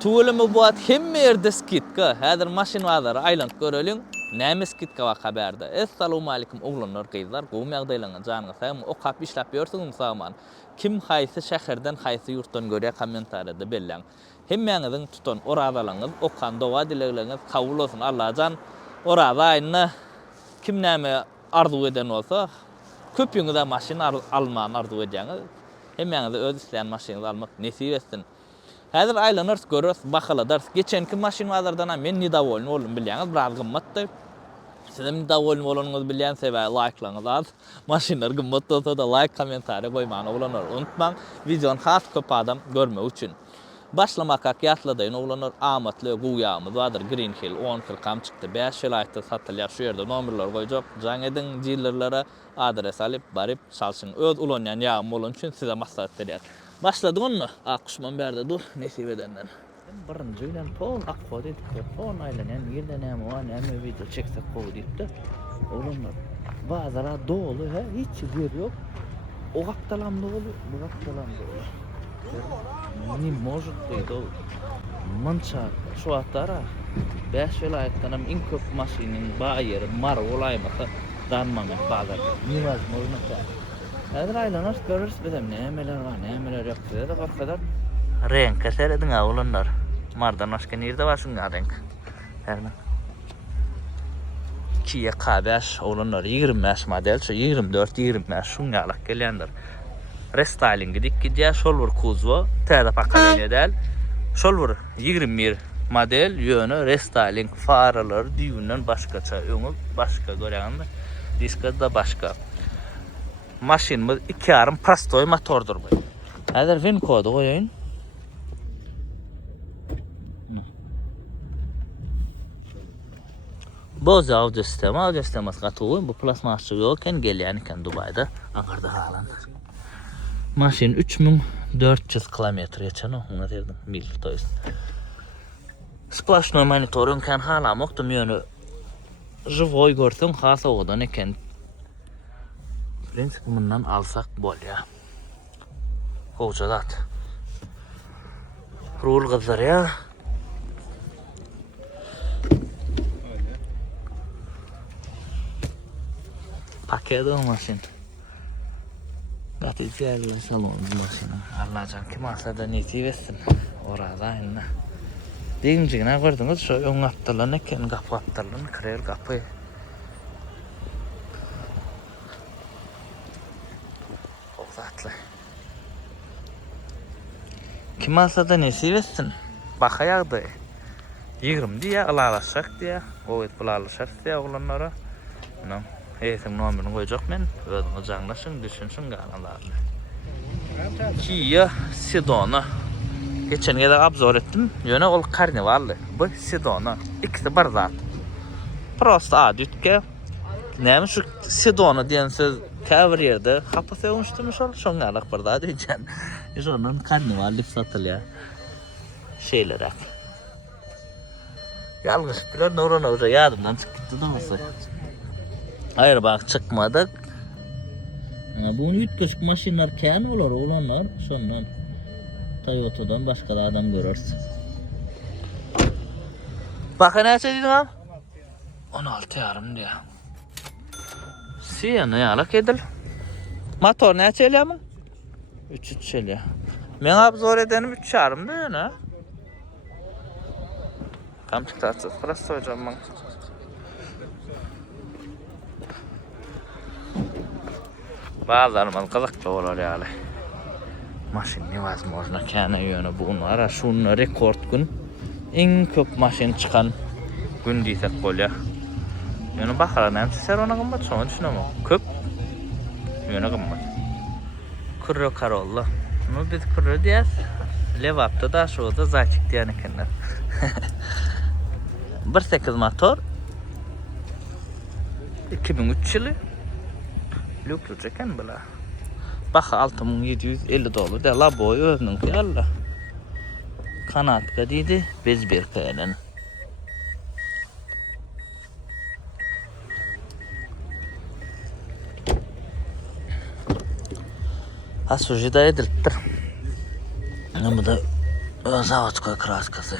Tuğulımı bu at hemme yerde skitka. Häzir maşin bazary aýlanyp göreliň. Näme skitka wa haberde. Assalamu alaykum oglanlar gyzlar. Bu mağdaýlaryň janyňy sağym okap işläp ýörsiňiz saman. Kim haýsy şäherden haýsy ýurtdan görýär kommentarda belläň. Hemmeňiziň tutan oradalaryňyz, okan dowa dilegleriniz kabul bolsun Allahan. Orada aýyna kim näme arzu eden bolsa, köpüňize maşin alman arzu edýäňiz. Hemmeňize öz isleýän maşyny almak nesip etsin. Häzir aýlanars görürs, bakaladars. Geçenki maşin bazardan men nidavolny bolum bilýäňiz, biraz gymmatdy. Sizem nidavolny bolanyňyzy bilýän sebäbi like'laňyz az. Maşinler gymmat bolsa da like, kommentary goýmany bolanlar. Unutmaň, videony has köp adam görmek üçin. Başlamakak ýatladyn oglanlar amatly guýamyz wadyr Green Hill 10 kırkam çykdy. 5 ýyl aýtdy satylýar şu ýerde nomerler goýjak. Jaňydyň dilerlere adres alyp baryp çalşyň. Öz ulanýan ýağım bolan üçin size maslahat berýär. Başladyk onu. Akuşman berde dur nesip edenden. Birinji bilen pol akwa dedik. Pol aýlanýan ýerde näme var, näme video çeksek gowy diýipdi. Olanlar bazara dolu ha, hiç yer yok. O gapdalam dolu, bu gapdalam dolu. Не может быть, ол мынча şu atara 5 ýyl aýtdanam iň köp maşynyň baýery mar olaýmasa danmamak bazar. Невозможно так. Häzir aýlanar görürs bizem nämeler var, nämeler ýok diýip baksalar renk eserediň awlanlar. Mardan başga nerede başyň renk? Herme. Kia K5 olanlar 25 model, 24-25 şungalak gelýändir. Restyling gidýär, şol bir kuzwa, täze pakalaýan edel. Şol bir 21 model ýöne restyling faralar düýünden başgaça, öňü başga görýänmi? Diska da başga. Maşinimiz 2,5 prostoy motordur bu. Häzir VIN kodu goýaýyn. Boz audio sistemi gatywy, bu plasmasçy ýoken gelýän eken Dubayda, agarda halan. Maşin 3400 kilometr geçen o, ona derdim, mil, to jest. Splashnoy monitoring kan halam oktum ýöne żywoy görsün, hasa odan eken. Prinsip bundan alsak bolýar. Hoca zat. Rul gyzar ya. Paket o maşin. Gaty diýerler salon maşina. Allahan kim alsa da nesip etsin. Orada inna. Diňjigine gördüňiz şu öň atdylan eken, gapy atdylan, kirel gapy. Ozatly. Kim alsa da nesip etsin. Bakaýagdy. 20 diýe alalaşak diýe, oýt bulalaşak diýe oglanlara. Mana heýsem nomerini goýjak men, özüňiz jaňlaşyň, düşünşiň galanlarny. Kia Sedona. Geçen gede abzor etdim. Ýöne ol karnivally. Bu Sedona. İkisi bir zat. Prosta adütke. Näme şu Sedona diýen söz käbir ýerde hapa söwüşdüm şol şoňalyk bir zat diýen. Şonun karnival diýip satylýar. Şeýlerek. Yalnız bilen norana uza yadımdan çıktı da mısın? Hayır bak çıkmadık. Bunu yütküçük maşinler kâne olur olanlar. Sondan Toyota'dan başka da adam görürsün. Bakın ne dedin abi? 16 yarım diye. Siyana yalak edil. Motor ne çeliyor mu? 3 çeliyor. Ben abi zor edenim 3 yarım diyor ne? Tam çıkarsız parası hocam ben. Bazılarımız kazaklı olur yani. Maşin невозможно kâne yönü bunlara şunu rekord gün. En köp maşin çıkan gün diysek bolýar. Yönü bakara näme ser ona gymmat şonu düşünemem. Köp yönü gymmat. Kurro Corolla. Nu biz kurro diýäs. Levapda da şoda zaçyk diýen ekenler. 1.8 motor 2003 ýyly Lüklü çeken bula. Bak $6.750 de la boy özününki alla. Kanatka diýdi bez bir kayadan. Asujida edilipdir. Ama da Zavodskoy kraskası.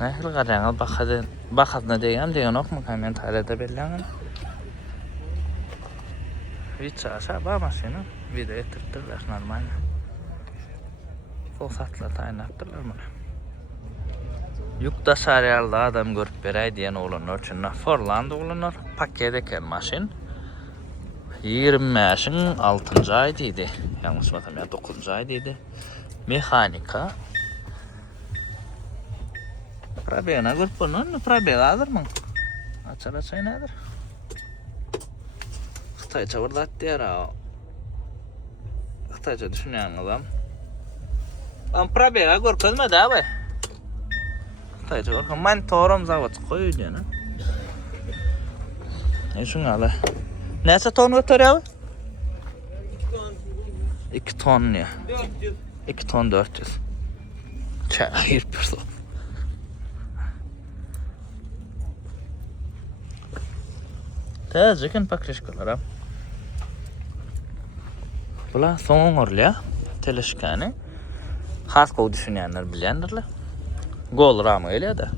Ne hilgaryan bakadına deýän okmy kommentarda belläňin. Vitsa ba maşyna video etdirdiler normal. Fosatla taýnapdylar muny. Yukda şarialda adam görüp beräý diýen oglanlar üçin Forland oglanlar paket eken maşyn. 25-iň 6-njy aý diýdi. Ýalňyş batamya 9-njy aý diýdi. Mehanika. Probena görüp bolnan, probela hazırmyň? Açara çaýnadyr. Xitayça birdat diýär ha. Xitayça düşünýän adam. Am probela görkezmedi abi. Xitayça görkezmedi. Men torum Zavodskoy diýen. Şuňaly. Näçe ton götürýär? 2 ton ne? 2 ton 400. Çayır pırso. Täzekin pakrişkalar ha. Bula soňurly teleskany. Has gowy düşünýänler bilýändirler. Gol ramy elýär-de.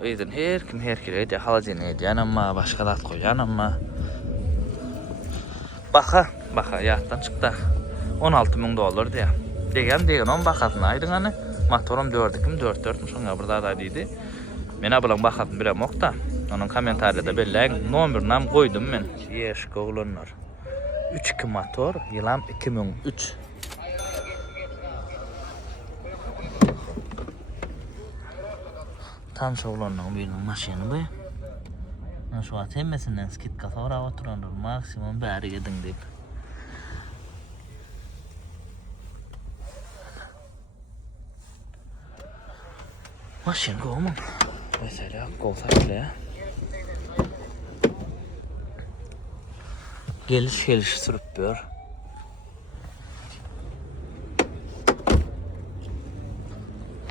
Eýdin her kim edýär, haladyny edýär, amma başga dat goýan amma. Baha ýatdan çykdy. $16.000 diýär. Degen on bakatyny aýdyňany. Motorum 4.4 şoňa bir zada diýdi. Mena bilen bakatym birem okda. Onun kommentarda belläň nomernam goýdum men. Ýeşik oglanlar. 3.2 motor, ýylam 2003. Tam şoglanlaryň biriniň maşyny bu. Men şu wagt hemmesinden skitka sorap oturanlar maksimum bäri gediň diýip. Maşyn goýmam. Mesela golsa bile. Geliş sürüp bör.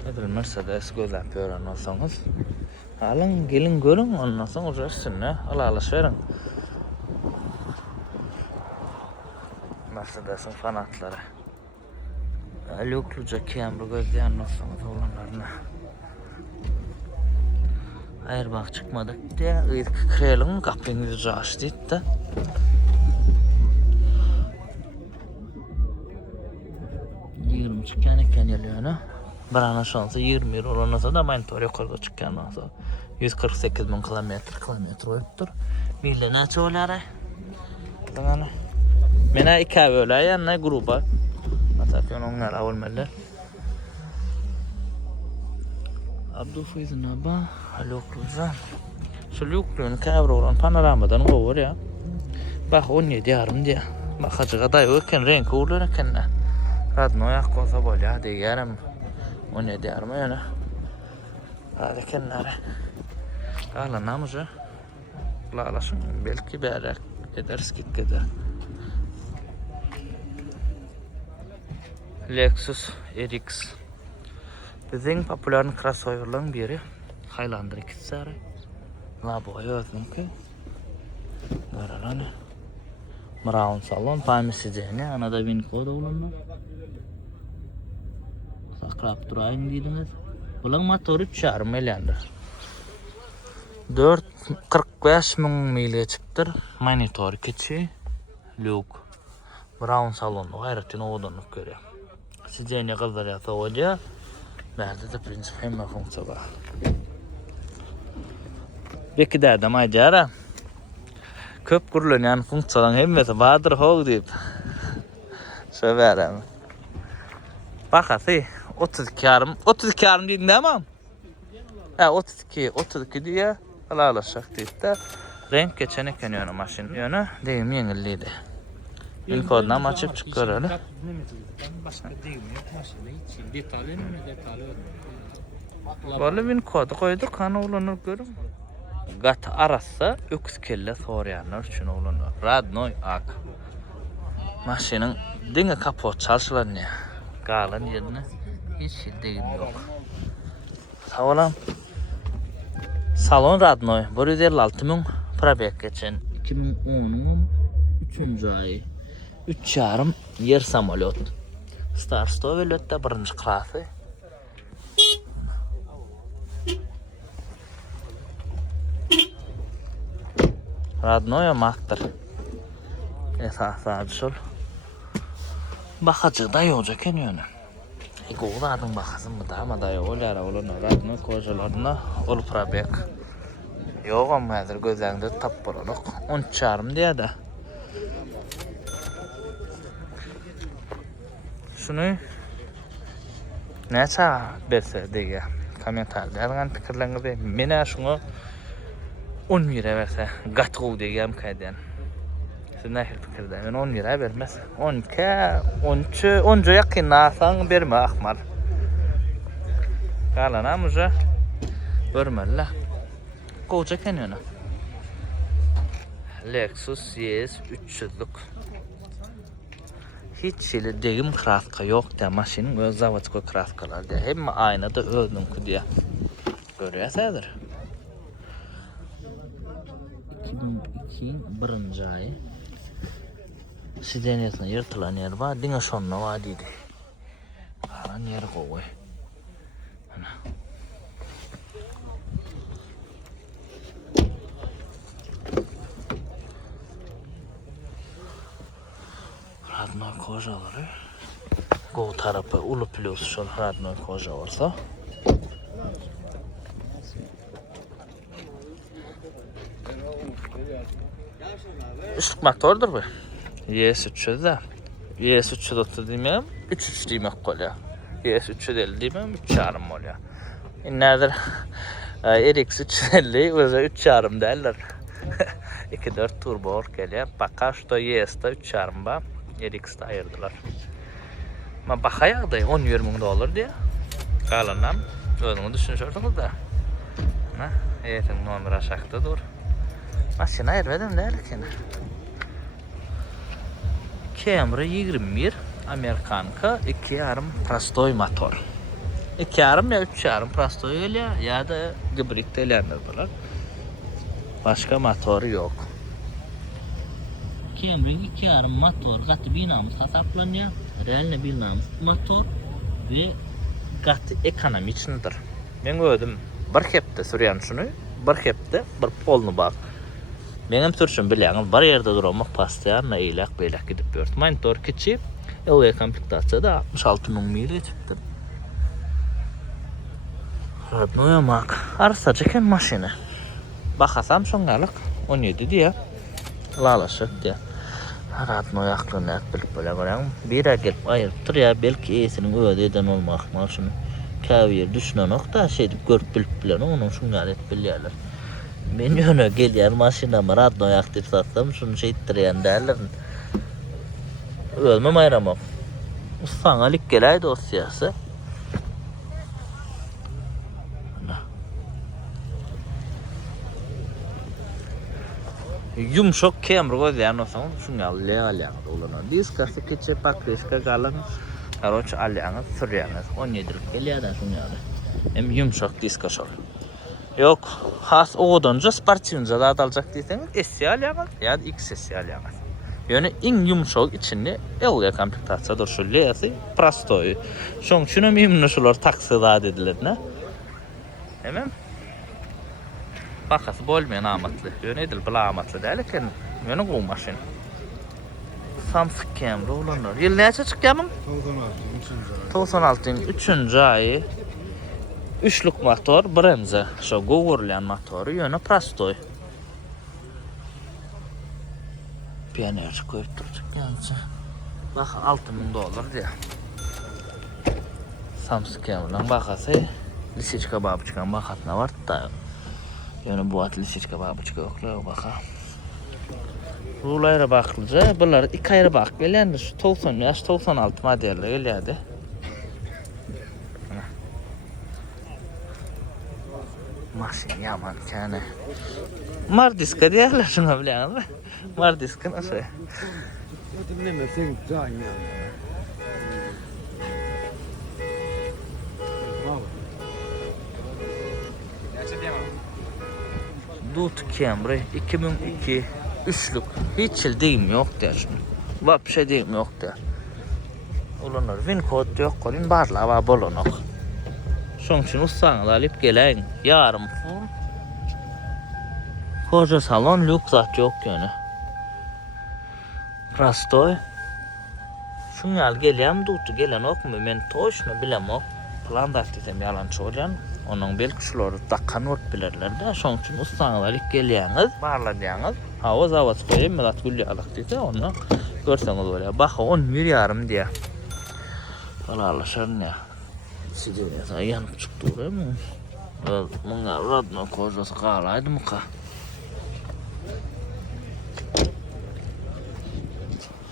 Nedir Mercedes gözlep bören olsanız. Alın gelin görün ondan sonra uzarsın ne? Alışverin. Mercedes'in fanatları. Lükluca Camry gözleyen olsanız olanlarına. Airbag çıkmadık diye krelin kapıyı açtı da. Yirmi çıkan eken geliyor. Bir ana şansı 20 euro olanasa da manitor yukarıda çıkan olsa 148.000 kilometre oyuptur. Milli neçe olar? Mena 2 öyle yanına gruba. Mesela onlar olmalı. Abdülfeyz'in abi halokluza. Şu lüklüğün kabro olan panoramadan olur ya. Bak 17 yarım diye. Bak acığa da yokken renk olur eken. Radno yak olsa böyle hadi yarım. 17 yarım öyle. Hadi kenara. Kala namıcı. Lalaşın belki bärak ederiz gitkede. Lexus RX. Bizden popüler crossover'ların biri. Highlander 2 sarı. Labo yazdım ki. Garalan. Brown salon pamisizene anada win kod olanlar. Sakrap durayın dediniz. Bulan motor 3,5 milyandır. 45.000 mil geçiptir. Monitor keçi. Luke. Brown salonda gayretini odanıp görüyor. Sizce kızlar yasa hoca. Berde de prinsip hemme funksiya var. Belki derdem acara. Köp kurulunyan funksiyalan hemmesi badır hoğ deyip. Söverem. Bakası 32 yarım deyin değil mi? 32 diye alalaşak deyip de renk geçen eken yönü maşin yönü deyim yeniliydi. Win koddan açıp çıkıyor öyle. Başka değil mi? Maşine için detaylı mı? Vallahi win kodu koyduk hani olanır görüm. Gat arası öküz kelle soğrayanlar için olanır. Radnoy ak. Maşinin dine kapot çalışılan ne? Galan yerine hiç şey degim yok. Sağ olam. Salon Radnoy 156.000 probek geçen 2010'un 3. ayı 3,5 yer samolyot. Star Stovelot'ta 1. klasy. Radnoy maktır. Esası şol. Bakıcı da yok eken yönü. Goğladın bakasın mı da ama da yok. Olara olan Radnoy kocalarına ol probek. Yok ama hazır gözlerinde tap boralıq 13,5 diye de. Şunu neçe berse diye komentarda yazgan pikirlerinizi mene şunu 10 lira verse gatgı diyem kayden. Siz ne fikirde? Men 10 lira vermez. 10 yakın nasan berme akmal. Kalana mıca vermella. Koca kenyon. Lexus YS 300'lük. Hiç şeyle degim kraska yok da maşinin öz zavatko kraskalar diye. Hem aynada öldüm diye. Görüyorsadır. 2002 1. ayı. Sideniyasına yırtılan yer var. Dine sonuna var dedi. Karan yer koy. Radnoy kocaları. Go tarafı ulu plus şol Radnoy koca olsa. Üstlük motordur bu. YS300 da. YS330 demeyem, 3.3 demek kolya. YS350 demeyem, 3,5 olya. İnnedir RX 350 öze 3,5 derler. 2.4 turbo ork geliyor. Baka şurada YS'da 3,5 ba. RX'da ayırdılar. Ma bakaya da 10-20 dolar diye. Kalanam. Özünü düşünüyorsunuz da. Ha, eyetin nomer aşağıda dur. Maşina ayırmadım derken. Camry 21 Amerikanka 2,5 prostoy motor. 2,5 ya 3,5 prostoy ya da hibrit elenler bular. Başka motoru yok. Camry 2,5 motor katı binamız hesaplanıyor. Realne binamız motor ve katı ekonomi içindir. Ben gördüm bir hepte sürüyen şunu, bir hepte bir polnu bak. Benim türşüm biləğiniz bir yerde duramak pastayanla eylək gidip gördüm. Monitor kiçi, LV komplektasiyada 66.000 mil etipdir. Radnoy mak, arsaca ken maşini. Bakasam şongalık 17 diye. Lalaşık diye. Radnoy aklını et bilip böyle göreyim. Bira gelip ayırıptır ya belki iyisinin ödeyden olmak maşını. Kaviyer düşünen nokta şeydip görüp bilip bilen onun şungar et bilirler. Ben yönü geliyor maşinamı Radnoy aktif satsam şunu şey ittireyen derler. Ölmem ayıramam. Sana lik gelay dosyası. Yumuşak Camry gözleyen olsam şunu alyan olanan. Diskası keçe pakleşka galan. Karoç alyanı sürüyanız. 17'lik geliyor da şunu alyan. Hem yumuşak diska şol. Yok, has oğudunca sportivunca da alacak diyseniz SC alyanız ya da XSC alyanız. Yani en yumuşak içinde LG komplektasyadır şu L'si prostoy. Şoň şuna memnun şular taksida dediler ne? Hemen bakası bolmayan amatlı. Yani edil bula amatlı derken yani bu maşin. Samsung Camry olanlar. Yıl neçe çıkýamyň? 96'ın 3. ayı. 3'lük motor, bremze. Şo gowurlan motoru ýöne prostoy. Pioneer koyup duracak yanca. Bak 6.000 dolar diye. Samsung Camry'nin bakası lisичка babçıkan bakatına var da. Yani bu at lisичка babçıka yoklar baka. Rulayra baklıca bunlar 2 ayrı bak gelen şu 90 yaş 96 modelli geldi. Maşin yaman kane. Mardiska diyorlar şuna bilen mi? Mardiska nasıl? Dut Camry 2002 üçlük. Hiç il deyim yok der şunu. Vapşe deyim yok der. Ulanır. Win kod yok kolin barla va bolonok. Şoň üçin ustaňyzy alyp geleň. Yarım full. Koca salon lüks zat yok yani. Prostoy. Şuňal gelýän dutu gelen okmy men toşma bilemok. Plan da desem yalançy bolýan. Onuň belkişleri takkan ört bilerler de. Şoň üçin ustaňyzy alyp gelýäňiz, barladýaňyz. Hawa zawat goýýan melat gülli alak diýse onu görseňiz bolýar. Baha 11,5 diýär. Balalaşar ne? Sidiňiz aýanyp çykdy göremi? Muňa radno kojasy galaydy muka.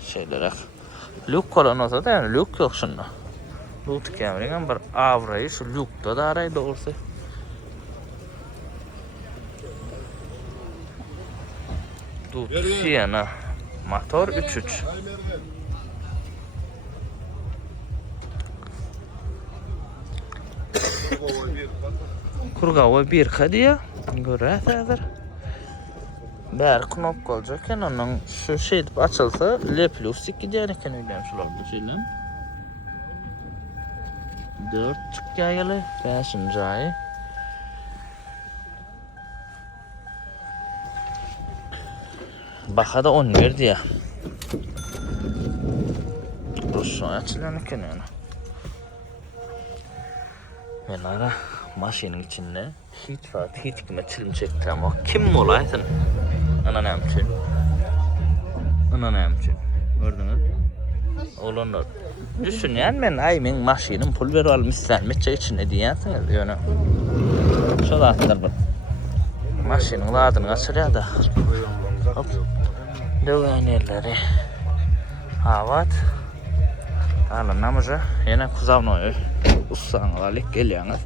Şeylerek. Lük olan olsa da yani lük yok şunda. Dut Camry'nin bir avrayı şu lükte da araydı olsa. Dut Sienna. Motor 3.3. Kurgawa bir kadiya. Görəsədir. Bär knop olacak onun şu şey açılsa L plustik gider eken öyle şular bu şeyler. 4 çıkyayalı 5. ay. Baha da 10 verdi ya. Burası açılan eken yani. Ben ara maşinin içinde hiç var, hiç kime çilim çekti ama kim olaydın? Ana ne yapayım? Ana ne yapayım? Gördünüz? Olanlar. Düşün yani ben aymen maşinin pul veri almışsan meçe içine diyersiniz yani. Şu da atlar var. Maşinin adını açılıyor da. Hop. Dövenerleri. Havat. Alın namıca. Yine kuzavnoyu. Ussan alıp geliyorsunuz.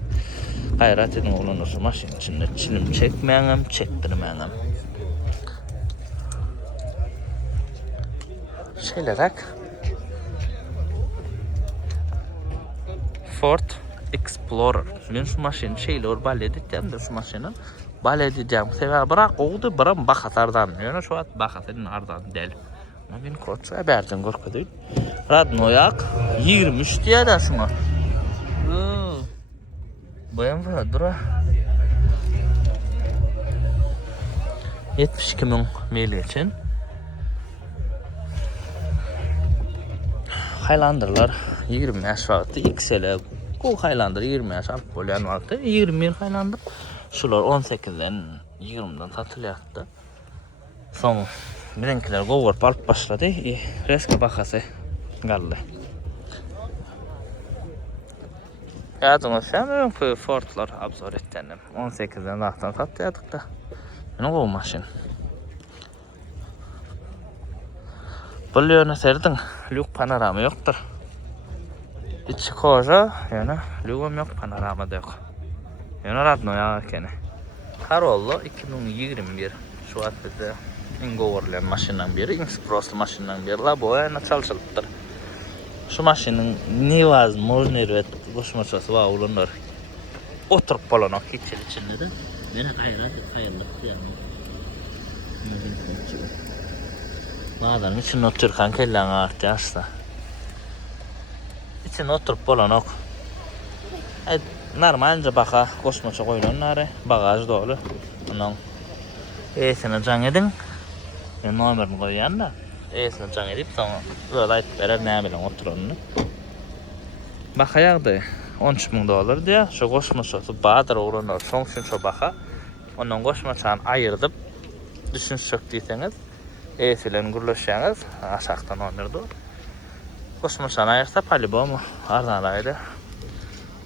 Hayrat edin olunuz maşin içinde çilim çekmeyenim, çektirmeyenim. Şeylerek Ford Explorer. Ben şu maşin şeyler balledeceğim de şu maşinin balledeceğim sebebi bırak oldu bırak bakatardan. Yani şu an bakatardan ardan del. Ama ben korksa berden korkudu. Radnoyak 23 diye de şuna. Bayan var dura. 72.000 mil için. Highlander'lar 20 yaş vardı. XL bu Highlander 20 yaş alıp bolyan vardı. 21 Highlander. Şular 18'den 20'den satılyattı. Son birinkiler govor alıp başladı. Reske bakası galdı. Yadınız sen ki Ford'lar absor ettendim. 18'den dağıtan satıyorduk da. Ne bu maşin? Bu yöne serdin. Lük panorama yoktur. İçi koca yani lüküm yok, panorama da yok. Yani radno ya kene. Karollo 2021 şu an bizde ingoverlen maşinden biri, Innsbruck'lu maşinden biri la boyana çalışılıptır. Şu maşinin ne vaz mojner ve koşmaçası var olanlar. Oturup bolanak içeri içinde de. Beni hayırlık yani. Madem için otur kanka elden ağırtı asla. İçin oturup bolanak. Normalce baka koşmaça koyulanları. Bagaj dolu. Onun esine can edin. Numarini koyuyan da. Esine can edip sonra böyle ayıp verer ne bileyim oturanını. Bakayaqdı $13.000 diye şu koşmaçası badır oğlanlar son için şu baka. Onun koşmaçanı ayırdıp düşünsek deyseniz esilen gürleşseniz aşağıdan onurdu. Koşmaçanı ayırsa palibo mu? Arnalaydı.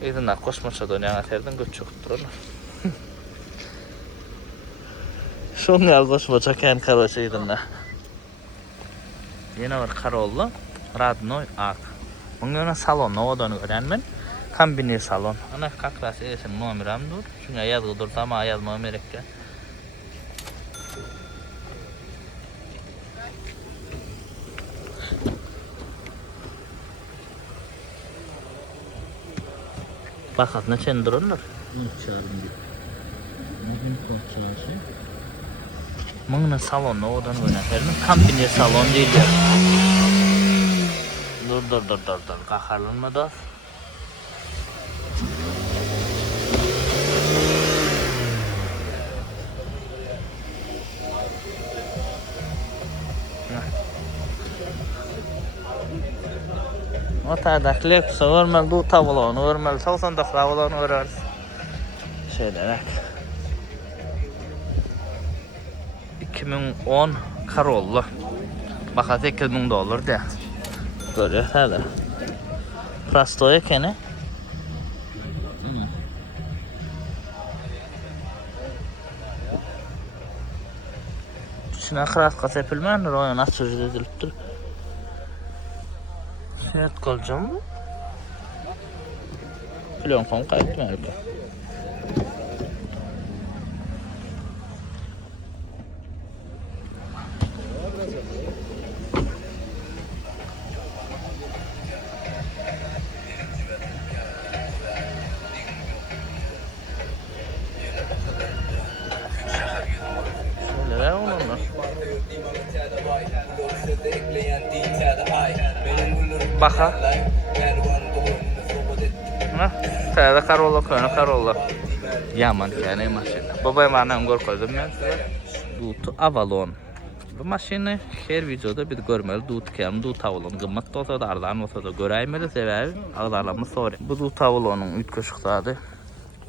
İzinler koşmaça dönüyen aterden göç çoktururlar. Şunu yal koşmaça kendi karışı izinler. Yine bir Karollo Radno Ak. Bunun salonu odanı gören ben. Kombine salon. Ana kaklası esin numaram dur. Şuna yazıdır ama yazmam gerekli. Bakat ne çendiriyorlar? Çağırın diyor. Bugün konçaşı. Mıngna salonu odan oynatarım. Kampanya salon deyildi. Dur. Qaharlanma da. Otadaklik sormal bu tavlonu, normal salsanda tavlonu öreriz. Şeyler. 2010 Corolla. Baxa $8,000 de. Görüyor hadi. Prostoy ekeni. İçine kratka sepilmen, oyun açıcı ediliptir. Seyret kalacağım mı? Pilon kom kayıttım herhalde. Şöyle onunla. Baxa. Tayada Corolla. Yaman yani maşina. Babaya bana öngör koydum ben size. Dut Avalon. Bu maşini her videoda bir görmeli. Dut kem, Dut Avalon. Gımmat da olsa da ardan olsa da görəymeli sebebi ağlarlamı sonra. Bu Dut Avalon'un 3 köşüktadı.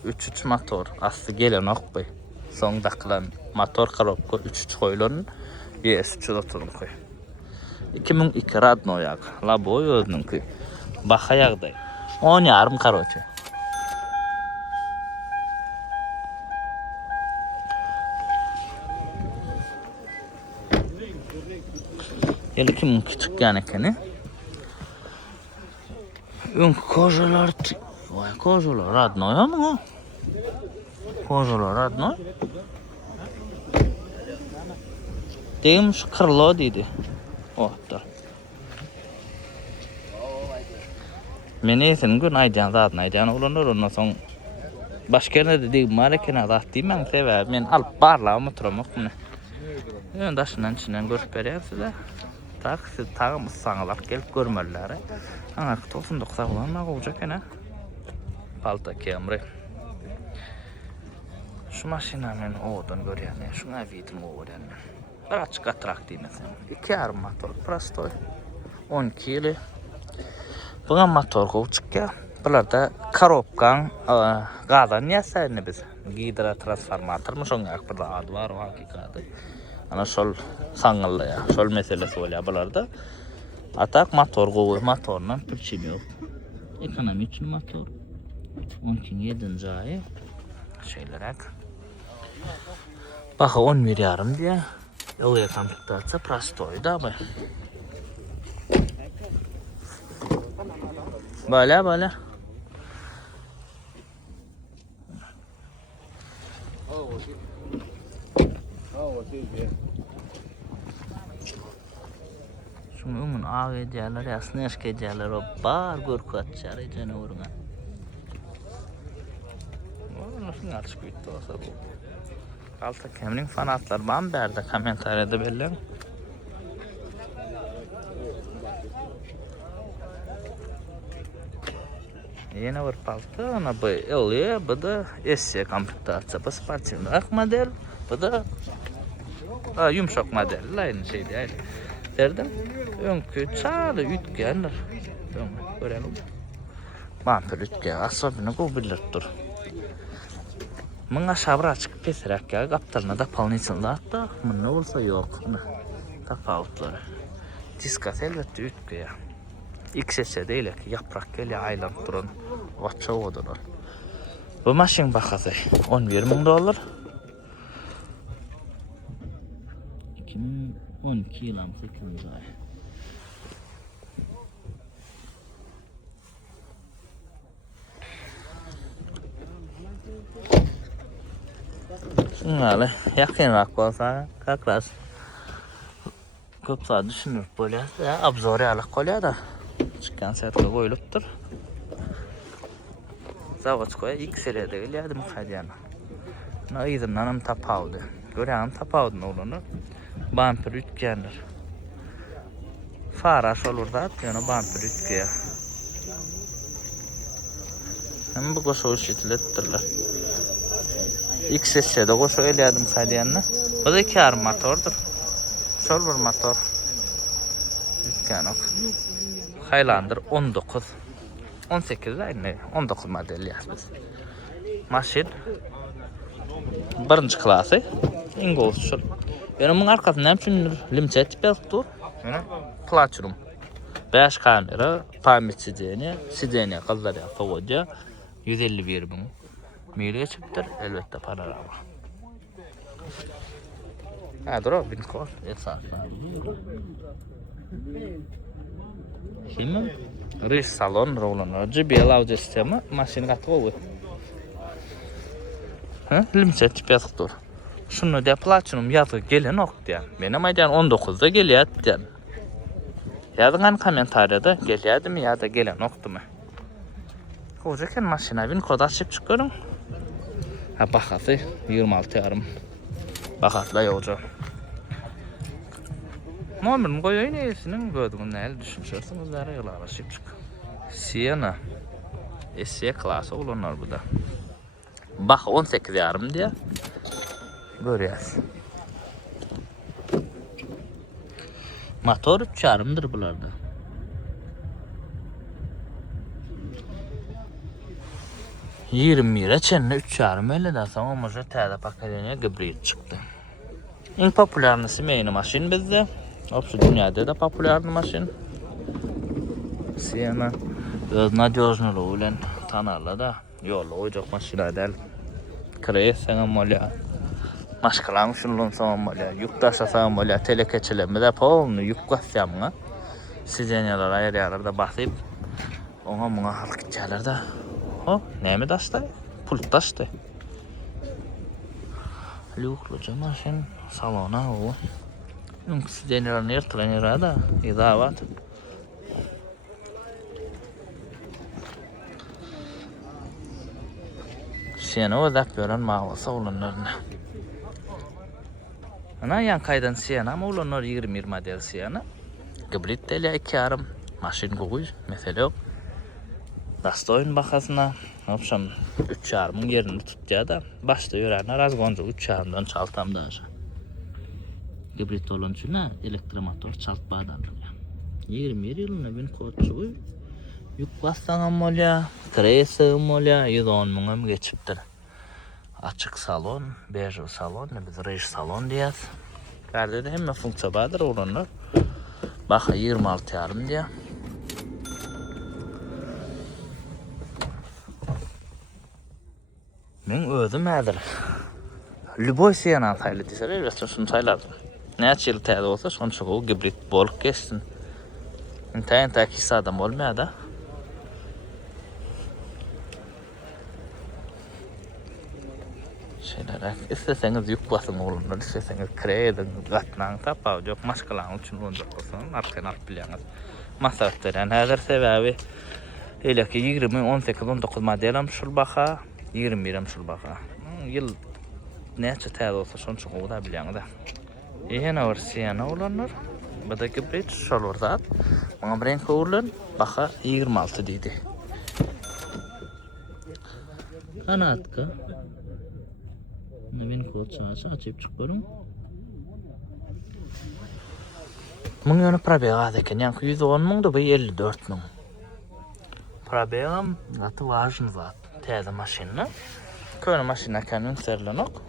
3 motor. Aslı gelen okbay. Son dakılan motor karabka 3 koyulun. VS3 oturun koy. 2002 Radno yak. La boy özünün ki. Baxa yağday. 10 yarım karoçe. Yeli kimin küçük yani keni. Ön kocalar. Vay kocalar Radno ya mı? Kocalar Radno. Deymiş kırlo dedi. Oh da. Meni esen gün aydan olanlar ondan son başka yerine de değil malekene zat değil men sebebi men alıp barlağımı turamak mı? Yani daşından içinden görüp bereyim size. Tak siz tağım ıssanılar gelip görmeliler. Ana 99 olanlar olacak yine. Palta Camry. Şu maşina men oğudan görüyorum ya. Şuna vidim oğudan men. Bir açık atraktiv mesela. 2,5 motor prostoy. 10 kili. Buna motor koçuk ya. Bularda karobkan gadan yasayını biz. Gidra transformatormuş onga burada adı var o hakikati. Ana şol sanğılla ya. Şol meselesi oluyor bularda. Atak motor kovu motorla pürçüm yok. Ekonomi için motor. 12 ayı. Şeyler Baxa 11 yarım diye. Öyle komplektasiya prostoy da bu. Böyle. Şunu umun ağı ediyorlar ya, sneşk ediyorlar o bar görkü atacağır edene uğruna. Nasıl açık bitti olsa bu. Alta kemrin fanatlar bana berdi komentariyada belli. Yine bir palto, ona bu oluyor, bu da SC komplektatsiya, bu sportivnak model, bu da yumuşak model, aynı şey değil. Derdim, önkü çağlı ütkenler, görelim. Bumper ütken, asobini bu bilirdir. Mına şabır açık pesirek ya, kaptalına da palnisinde hatta, ne olsa yok. Tafavutları. Diskas elbette ütke ya. XS değil ki yaprak geliyor aylanıp duran vatça odular. Bu maşin bakası $11,000. 2012 yılın 8. ay. Şunları yakınrak olsa kakras köp saat düşünüp böyle ya abzori alık kolya da çıkan setle koyuluptur. Zavatskoya ilk seriyede geliyordu muhadiyana. Na izinlanım tapavdı. Görýän tapawdyn oglany. Bumper ütgendir. Faraş olur da, ýöne bumper ütgeýär. Hem bu goşu işitiletdirler. XS'de goşu elýädim haýdýanny. Bu da 2,5 motordur. Şol bir motor. Ütgen ok. Highlander 19. 18 aýny 19 model ýazmaz. Maşin birinci klasy. Ingolşul. Ýöne muň arkasynda hem üçin limçe tipdir. Ýöne Platinum. 5 kamera, pamit sideni kızlar soğuca 151 bin. Mili geçiptir, elbette panorama. Ha dur o, bin kol, esas. Şimdi, reis salon rolunu, JBL audio sistemi, maşini katı oluyor. Limse tipiyatlıdır. Şunu da Platinum yazı gelen ok diyen. Benim aydan 19'da geliyor diyen. Yazılan komentariyada geliyordu mu ya da gelen oktu mu? Kocaken maşina bin kod açıp çıkıyorum. Ha bakası 26 yarım. Bakası da yolcu. Nomerini koyayım iyisinin gördüğünü el düşünürsünüz. Yıllar açıp çık. Sienna. SC klası olanlar bu da. Bak 18 yarım diye. Görüyoruz. Motor 3 yarımdır bularda. Yirmi çenne 3 yarım öyle de sonra moja täze paketine gibrit çıktı. En popülerlisi meyni maşin bizde. Hepsi dünyada da popüler maşin. Sienna öz nadёжnuluğu bilen tanarlar da yolda oyacak maşina değil. Kresen molya. Maşkalan şunun sonra molya. Yük taşasan molya. Telekeçeleme de polnu yük qasyamga. Sizenyalar ayarlarda basıp ona muňa halkçalar da. O, näme daşdy? Pult daşdy. Lukluca maşin salona o. Nung sizenyalar nertlenýär da, izavat. Siyana o zap gören mağlasa olanlarına. Ana yan kaydan siyana ama olanlar 20 model siyana. Gibrit deli 2 yarım maşin koyuy mesele yok. Dastoyun bakasına opşam 3 yarımın yerini tutacak da başta yörenler az gonca 3 yarımdan çaltam da aşağı. Gibrit olan çüne elektromotor çaltmadan. 20 yılına bin koçuy. Yük bastan molya, kresi molya, 110 müngem geçiptir. Açık salon, bej salon, biz reis salon diýäs. Berde de hemme funksiýa bardyr olanlar. Bak 26 yarım diye. Men özüm häzir. Lüboy siýana taýly diýser, elbetde şunu taýlardım. Näçe ýyl täze bolsa şonça o gibrit bolup geçsin. Intaýyn täki adam bolmaýar da. Şeyler, isteseňiz yük basın olanlar, isteseňiz kredin, gatnaň tapaw, jok maşkalaň üçin olacak bolsa, arkadan alyp bilýäňiz. Masraf beren häzir sebäbi eleki 20, 18, 19 modelim şul baha, 20 şul baha. Ýyl näçe täze bolsa şonça goda bilýäňiz da. Ýene versiýany olanlar, bu da gibrit şol zat. Maňa renk ulan baha 26 diýdi. Kanatka Nevin kod sağası açıp çıkıyorum. Bunun yönü probega adeken. Yani 110 mun da bu 54 mun. Probegam zatı vajın zat. Teze maşinle. Köyne maşinle kendin serilen ok.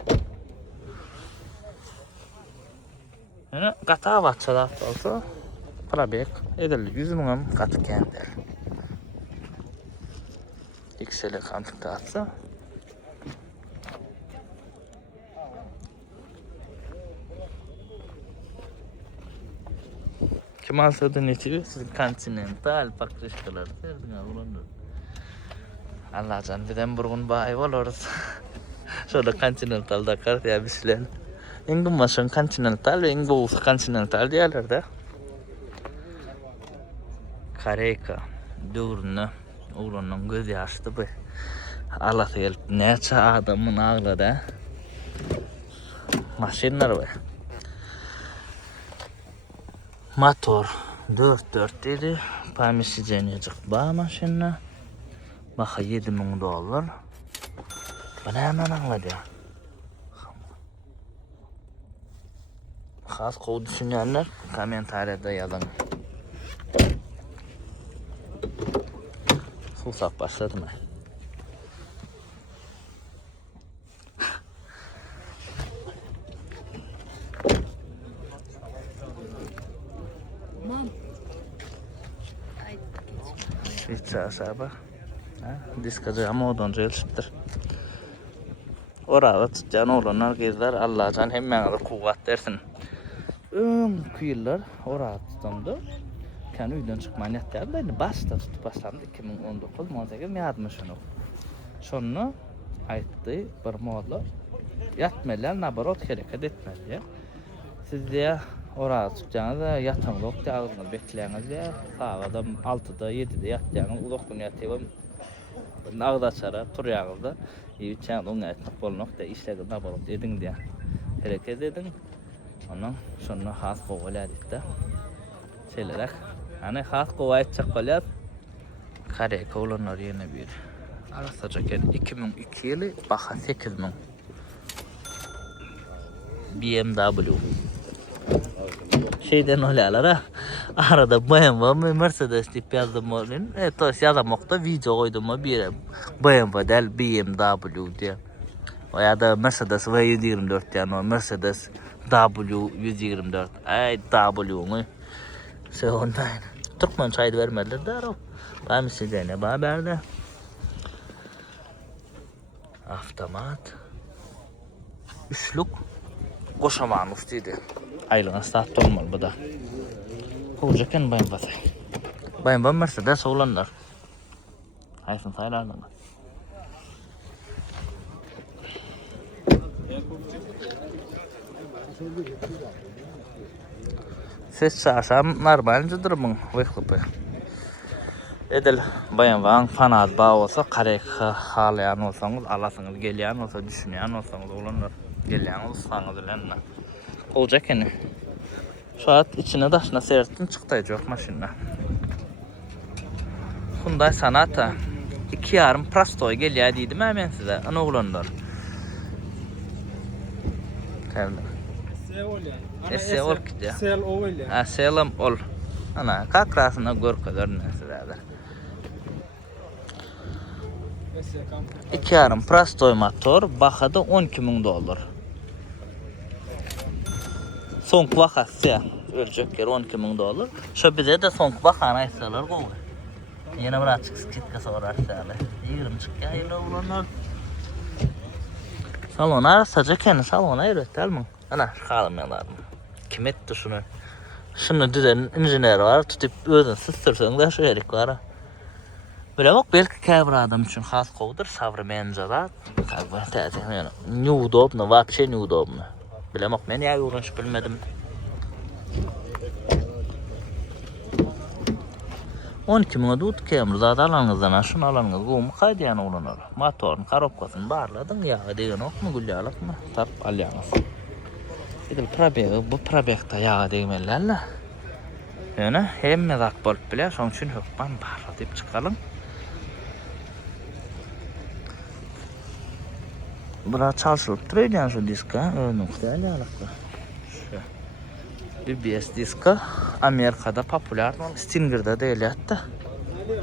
Yani gata vatsa da olsa probeg edilir. 100 munam katı kendir. XL kantıkta atsa. Kemal Söz'ün içi siz Continental pakrışkalar serdin avlanır. Allah can birden burgun bayi oluruz. Şöyle Continental Dakar diye bir şeyler. En maşın Continental ve en boğuz Continental diyorlar da. Kareyka, dövrünü, oğlanın göz yaştı bu. Allah gelip neçe adamın ağlı da. maşinlar var. Motor 4 dedi. Pamisicenici ba maşinna. Baka $7.000. Bana hemen anladı ya. Xas kod düşünenler kommentariyada yazın. Susap başladım ben. Hiç aşağı diskacı ama odan geliştir. Orada tutacağın olanlar gezler Allah can hemen kuvvet dersin. Kuyular orada tutandı. Kendi uydan çıkmayın yeterli. Başta tutup başlandı 2019-18 mi yazmış onu. Şunu ayıttı bir moğla. Yatmeler nabarot hareket etmeli. Siz de orada tutacağınızda yatamlık da ağzınız bekleyiniz ya. Sağda 6'da 7'de yatacağınız uzaktan yatıyorum. Ağda çara turuyağınızda. Üçen onu etmek bolunuk da işlerin nabarot edin diye. Hareket edin. Onun şunu has kovul editte. Şeylerek. Hani has kovul edecek kolyar. Kare kovulunlar yine bir. Arasacakken 2002 yılı baka 8.000. BMW. Şeyden oluyorlar ha. Arada BMW Mercedes tip yazdım onun. Evet yazmakta video koydum bir BMW del BMW diye. O ya da Mercedes V124 yani o Mercedes W124. Ay W mu? Şey ondan. Türkmen çaydı vermediler de o. Ben size ne haberde? Avtomat. Üçlük. Koşaman ustuydu. Aylığına start olmalı bu da. Kocakken bayım basay. Bayım ben Mercedes oğlanlar. Haysın sayılarlar. Ses çarşam normalcidir bunun veklıpı. Edil bayan van fanat bağ olsa karek halayan olsanız alasınız, geliyan olsa düşünüyen olsanız olanlar geliyan olsanız ölenler. Olacak yani. Şu an içine daşına seyrettin çıktı yok maşinle. Hyundai Sonata 2.5 Prasto'ya geliyor dedim hemen size. Ana oğlanlar. Geldim. Seol gidiyor. Sel oval ya. Ha selam ol. Ana kakrasına gör kadar nesirler. 2.5 Prasto motor bakada $12.000. Son vakası ölecek yer $12.000. Şu bize de son vakana isterler koy. Yine bir açık skitka sorar isterler. 20 çıkıyor yine olanlar. Salona arasaca kendi salona üreter mi? Ana kalmayalar mı? Kim etti şunu? Şunu düzen injiner var tutup özün sıstırsan da şu erik var. Böyle bak belki kabir adam için has kovdur sabrı menzadat. Kabir tezim yani. Неудобно, вообще неудобно. Böyle bak ben ya uğraş bilmedim. 12.000'a dut kemir zaten alanınızdan şunu alanınız bu mu kaydı yani olanlar. Motorun karopkasını bağladın ya degen ok mu gülyalık mı? Tap alyanız. Edil probek bu probekta yağı degmelerle. Yani hem mezak bolup bile şoň üçin hökman barla dep çıkalım. Bura çalışılıp duruyor yani şu diska. Önümüzde alakta. BBS diska Amerika'da popüler. Stinger'da değil hatta.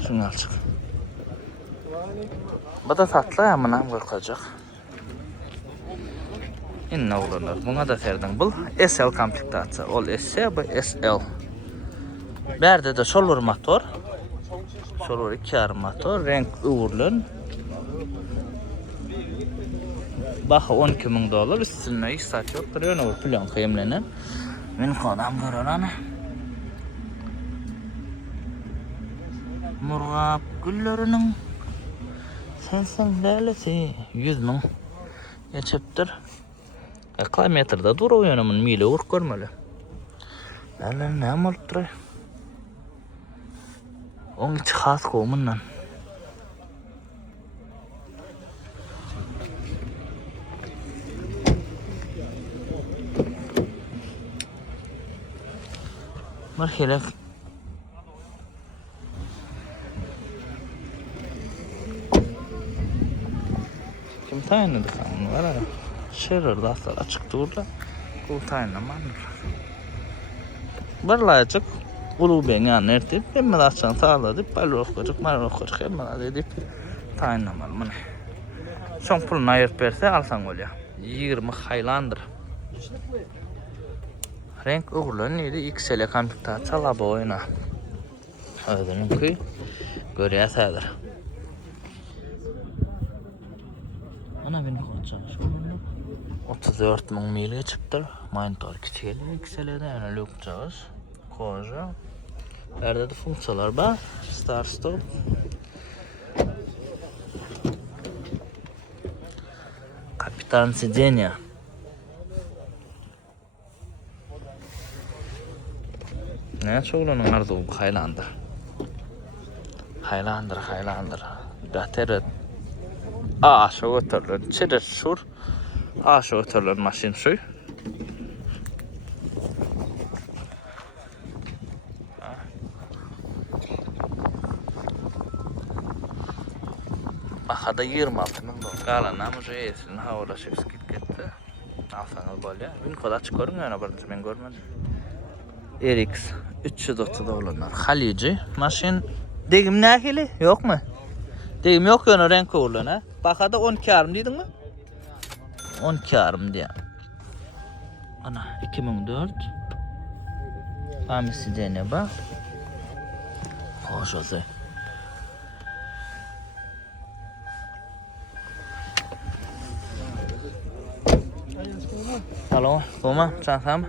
Şunu alacak. Bu da tatlı ya mınam korkacak. İnne olanlar. Buna da serden bul. SL komplektatsiya. Ol SL bu SL. Berde de şolur motor. Şolur 2.5 motor. Renk uğurlun. Baha $12.000 üstüne hiç saat yok. Duruyor ne bu plan kıyımlanan. Benim kodam görür ana. Murgap güllerinin sensin delisi 100.000 geçiptir. Kilometrede duruyor yanımın mili vur görmeli. Lan ne alıp duruyor? Onun içi has kovumundan. Bir helek kim tayinledi sen var ya? Şerir dastar açık durdu. Bu tayinlamandır. Bir layıcık ulu ben yani ertip ben mi açan sağladı balır okuyacak malır okuyacak hem edip tayinlamalı mı ne? Son pulunu ayırt verse alsan oluyor. 20 haylandır. Renk uğurlu neydi? XL kompüter çalaba oyna. Ödünün kuy görüyor sayılır. Ana beni konuşacağım. 34 ming mil geçiptir. Monitor kichkili XL'de yani lükçağız. Koja. Perde de funksiyalar var. Start stop. Kapitan sidzenia. Ne çoğulunun ardı bu Highlander. Highlander. Bateri aşağı götürülür. Çirir şur. Aşağı götürülür maşin şu. Bakada 26 ming dolar. Kalan namıca yesin. Havada şıksız gitti. Alsanız böyle. Ün kadar çıkarın yani birinci ben görmedim. RX 330 dolar. Halici maşin. Degim nahili yok mu? Degim yok yani renk uğurlu ne? Bakada 12 arım dedin mi? 12 arım diye. Ana 2004. Amisi dene bak. Hoş olsun. Alo, koma, çantam.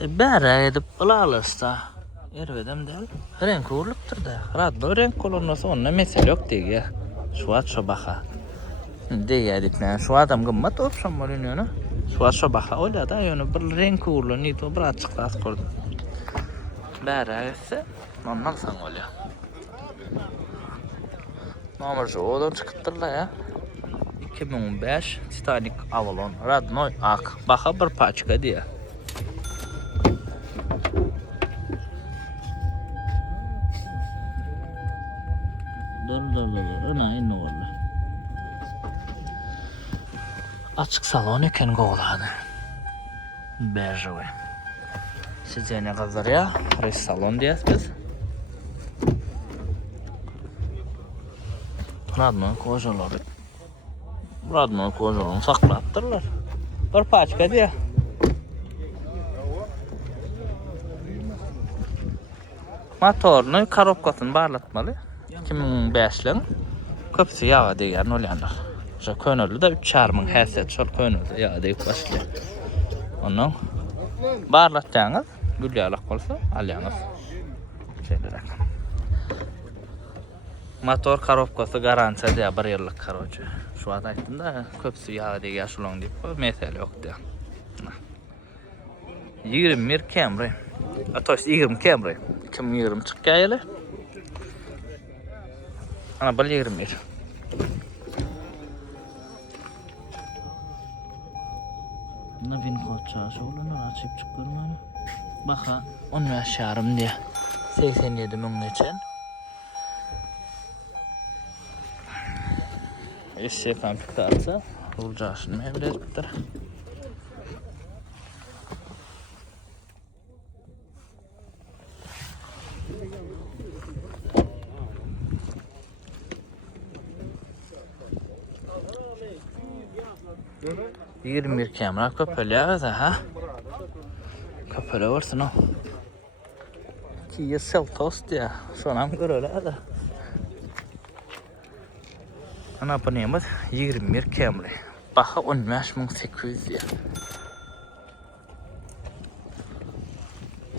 Bäre edip alalasta. Ervedem del. Renk uğurluptur da. Rahat bu renk olursa onunla mesele yok diye. Şu at şu baka. Diye edip ne? Şu adam gımmat opsiyon var yani. Şu at şu baka öyle da yani bir renk uğurlu neydi o bir açık rahat kurdum. Bäre etse ondan san oluyor. Nomer odan çıkıttırlar ya. 2015 Titanic Avalon Radnoy Ak. Baka bir paçka diye. Dur. Ana inne oldu. Açık salon eken goğlanı. Bejwe. Sizce ne kadar ya? Res salon diyes biz. Radnoy kocaları. Radnoy kocalarını saklattırlar. Bir paçka diye. Motorunu karobkasını bağlatmalı. 2005'lin köpüsü yağı degan olyanlar. Şu könüllü de 3,5 ming häsiýet şol könüllü yağı deyip başlıyor. Onu bağlatacağınız gülýalak bolsa alýaňyz. Şeýlerek. Motor karobkasy garansiýa diýe 1 ýyllyk karoçy. Şu wagt aýtdym-da köpüsü yağı degan şolaň diýip mesele ýok diýe. 21 Camry. Atoş 20 Camry. 2020 çykýan ýyly. Ana bal 21. Navin koça şoğlunu açıp çıkarmanı. Baka 15 yarım diye. 87 ming neçen. Eşe kompüterse olacaksın mevlet bitir. Bir kamera köpeli ağzı ha. Köpeli varsın o. Kia Seltos diye. Şonam göröyle da. Ana abonemiz 21 kamera. Baha 15.800 diye.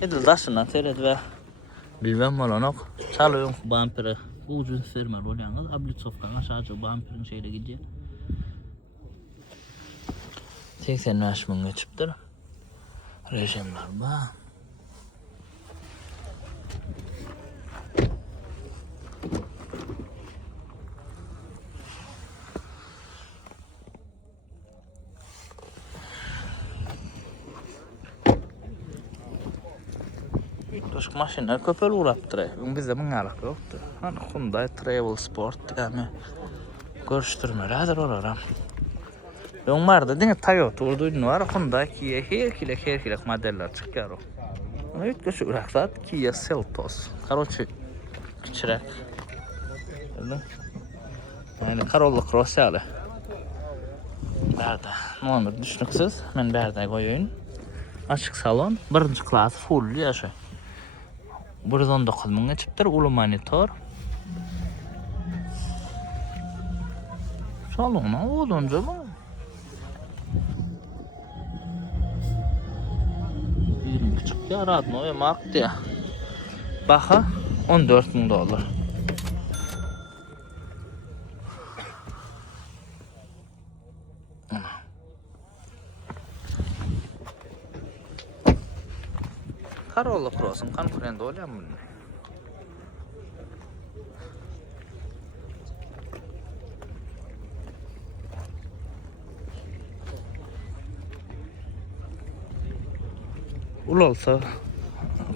Edil daşından seyret ve bilmem olanok. Çalıyorum bumperi. Ucun sermer olyanız. Ablitsovkan aşağıca bumperin şeyle gidiyor. 85 ming geçipdir. Rejimler var. Başka maşinler köpel uğraptır. Bizde bungalık yoktu. Hani Hyundai Travel Sport yani görüştürmelerdir oraram. Yon vardı değil mi? Toyota orduydun var. Hyundai, Kia, her modeller çıkıyor o. Evet, köşe bıraksat Kia Seltos. Karoçu küçürek. Yani Corolla Cross yalı. Berda. Nomer düşünüksüz. Men berda koyuyun. Açık salon. Birinci klas full yaşa. 119 mingga çıktır. Ulu monitor. Salona olunca mı? 20 küçük ya. Radno ya mak diye. Baha $14.000. Corolla Cross'un konkurenti oluyor mu? Ul olsa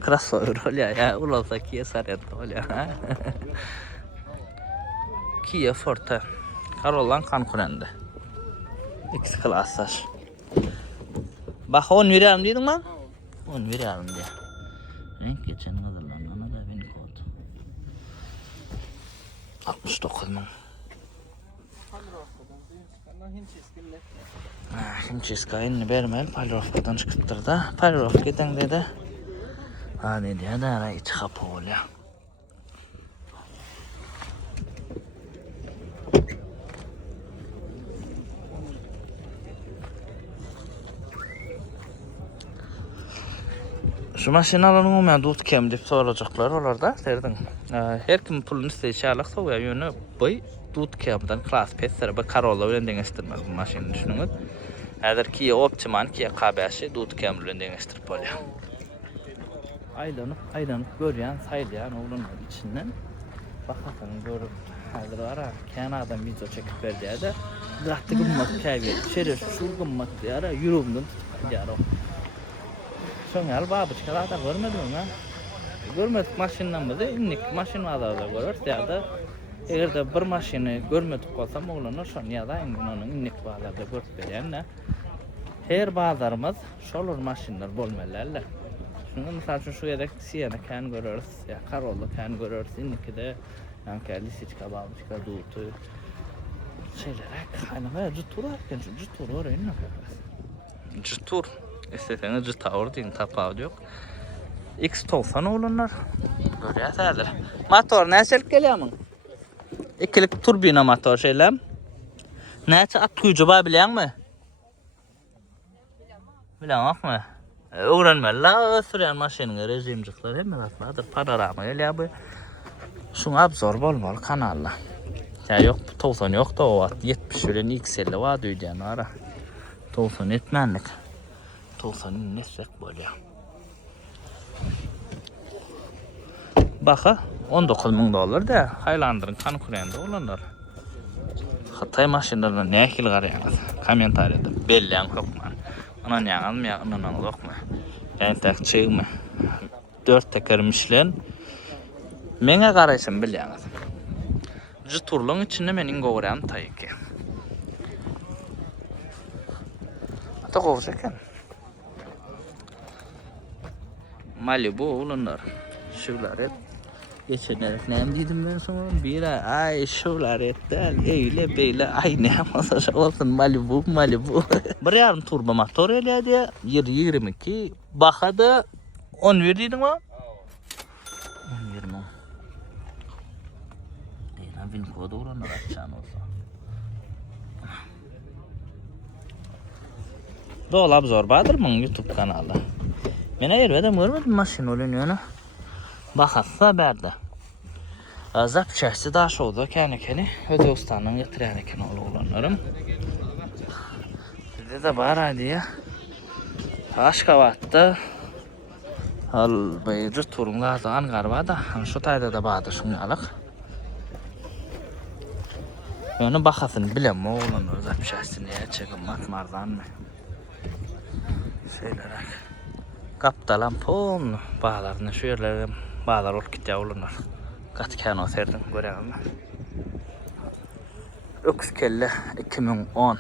crossover oluyor ya. Ul olsa Kia Sorento oluyor. Kia Forte. Corolla'nın konkurenti. X klaslar. Bak 10 veriyorum dedim mi? 10 veriyorum diye. Renk geçen hazırlanan da bin kod. 69 bin. Himçiska inni bermel Palirovkadan çıkıttırdı. Palirovkadan dedi. Ha dedi ya da ara içi kapı oluyor. Şu maşinaların olmayan dut kem dip soracaklar orada serdin. Her kim pulunu isteyişi alaksa o yönü boy dut kemden klas pesere bir Corolla bilen dengestirmek bu maşını düşünün. Eğer Kia Optima, Kia KB5 dut kem bilen dengestirip oluyor. Aylanıp görüyen saylayan oğlunun içinden bakasın görüp hazır var ha Kanada'dan video çekip verdi ya da zahtı gımmak kaybedi. Şeref şu gımmak diye ara yürümdün tutup son al babuçka da görmedim ha. Görmedik maşından bize innik maşin vardı görür ya da eğer de bir maşını görmedik olsam oğlanır son ya da onun innik vardı görüp berýän. Her bazarımız şolur maşinler bolmalarlar. Şunu misal üçün şu yedek Sienna kan görürüz ya Corolla kan görürüz inniki de yani Lisiçka babuçka dutu şeylere kanama jutur erken jutur orayın ne jutur isteseniz jutur deyin tapağı yok X90 olanlar görüyorlar motor nasıl geliyor mu ikilik turbina motor şeyler neçe at gücü var biliyor musun biliyor musun öğrenmeli süren maşinin rejimcikler hem de panorama geliyor bu şuna absorb olmalı kanalla ya yok 90 yok da o 70 ölen XL var diyeceğin ara 90 etmenlik 90'ın nesek böyle baka $19.000 da Highlander'ın konkurenti olanlar Hatay maşinlerine ne ekil qarayınız kommentariyada belliyen kokman anan yağın mı yağınan yok mu yani tek çığ mı 4 tekermişlen mene qaraysın bilyaniz juturluğun içinde menin qoğuran tayıki ata qoğucakken Malibu oğlanlar şular et geçenler neyim dedim ben sonra bir ay şular et öyle böyle ay ne yapmasa olsun Malibu bir yarım turbo motor öyle diye 22 bakada 10 verdiydim mi? 10 vermem bin kodu olanlar açacağın olsa Dolap Zorbadır mı YouTube kanalı? Ben ayırmadım görmedim maşin oluyor bakatsa berdi azap çəksi daş oldu kəni Özbekistandan getiren eken olanlarım bizde de var diye Aşkabat'ta al bayıcı turun gazan garba da şu tayda da bağdı şunyalık yani bakasın bilem mi oğlan azap çəksi neye çekin matmardan mı şeyler Kaptalan pol bağlarını şu yerlere bağlar olup gidiyor olurlar. Katken o serdim görelim. Öküz kelle 2010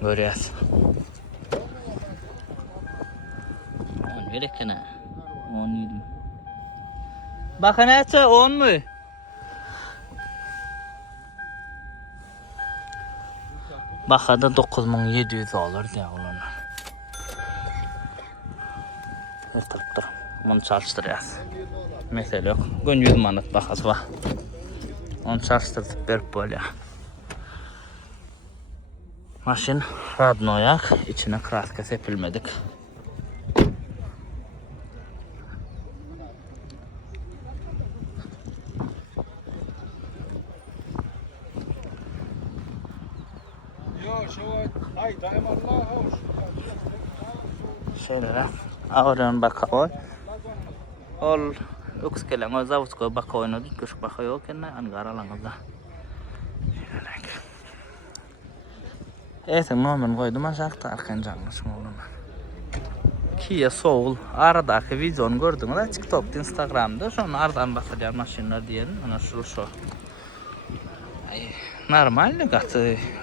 görüyoruz. 10 verekene 10 yedim. Bakın etse 10 mu? Bakada 9700 olur diye olurlar. Dur. Bunu çalıştıracağız. Mesele yok. Gün 100 manat bakası var. Onu çalıştırdık berip böyle. Maşin radnoyak. İçine kraska sepilmedik. Şöyle ağırın bakaoy. Ol öküz kelen o zavutsko bakaoyna dütküş bakayo kenne angaralanızda. Etin nomen koydum aşakta arkan canlışım oğlum. Kia Soul aradaki videonu gördüm da TikTok'ta Instagram'da şunu aradan bakacağım maşinler diyelim ana şu. Normal